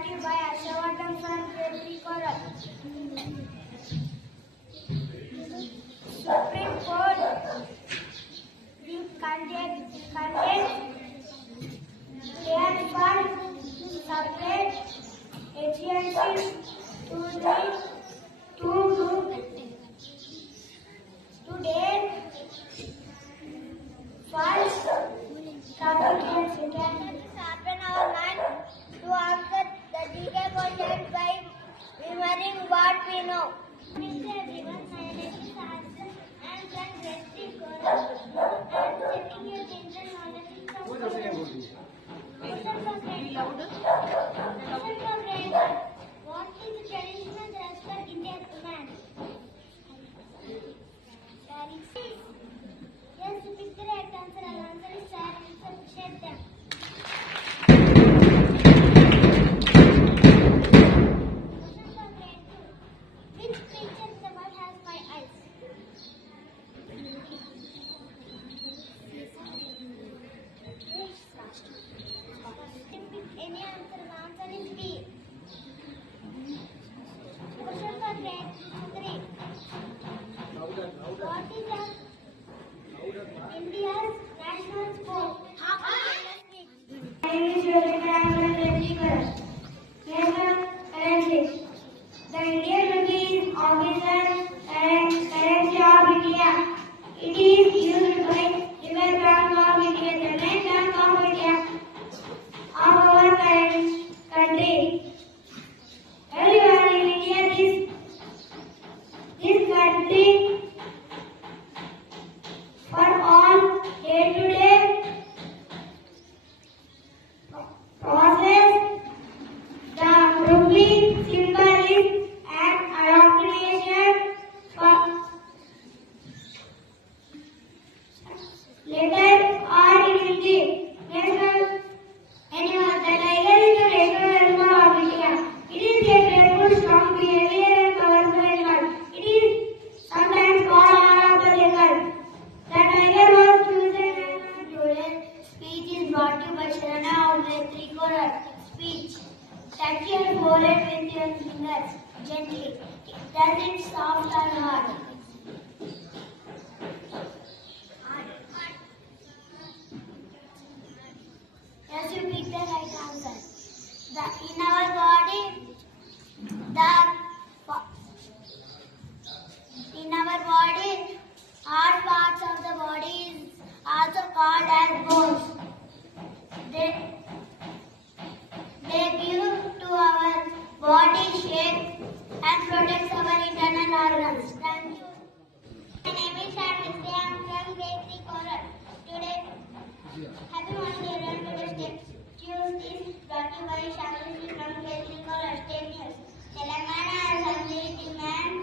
brought to you by Ashavardhan from Grade 3 Koral. Supreme Court will conduct clear fund separate agencies to their funds complications. Can we sharpen our mind to answer the GK questions by remembering what we know? Mr. Everyone, my name is Arjun. I am from Grade 3 Koral. I am telling you general knowledge from Koral. Question for grade 1. What is the traditional dress for Indian women? Yes, you picked the right answer. I'll answer is saree. So share them. Question for grade 2. Which creature in the world has 5 eyes? Pick any answer. The answer is B. Question for grade 3. What is India's national sport? My name is Yojana. I am from Grade 3 Koral. The Indian Rupee is official currency of India. It is used by Reserve Bank of India, the main bank of India, of our country. Everyone in India, this country, for all day-to-day process, the rupee symbol is an appropriation for letters or in Hindi. National animal. The tiger is the national animal of India. It is a playful, strong, behavior and colorful animal. It is sometimes called Honor of the Jungle. The tiger was chosen and today's speech is brought to you by Sharana of Grade 3 Koral. Speech. Touch your forehead with your fingers gently. Does it soft or hard? Yes, you picked the right answer. In our body, hard parts of the body is also called as bones. They give to our body shape and protect our internal organs. Thank you. My name is Sharmin. I am from Grade 3 Koral. Today, happy morning everyone. Today's news is brought to you by Sharmin from Grade 3 Koral. State news. Telangana Assembly demands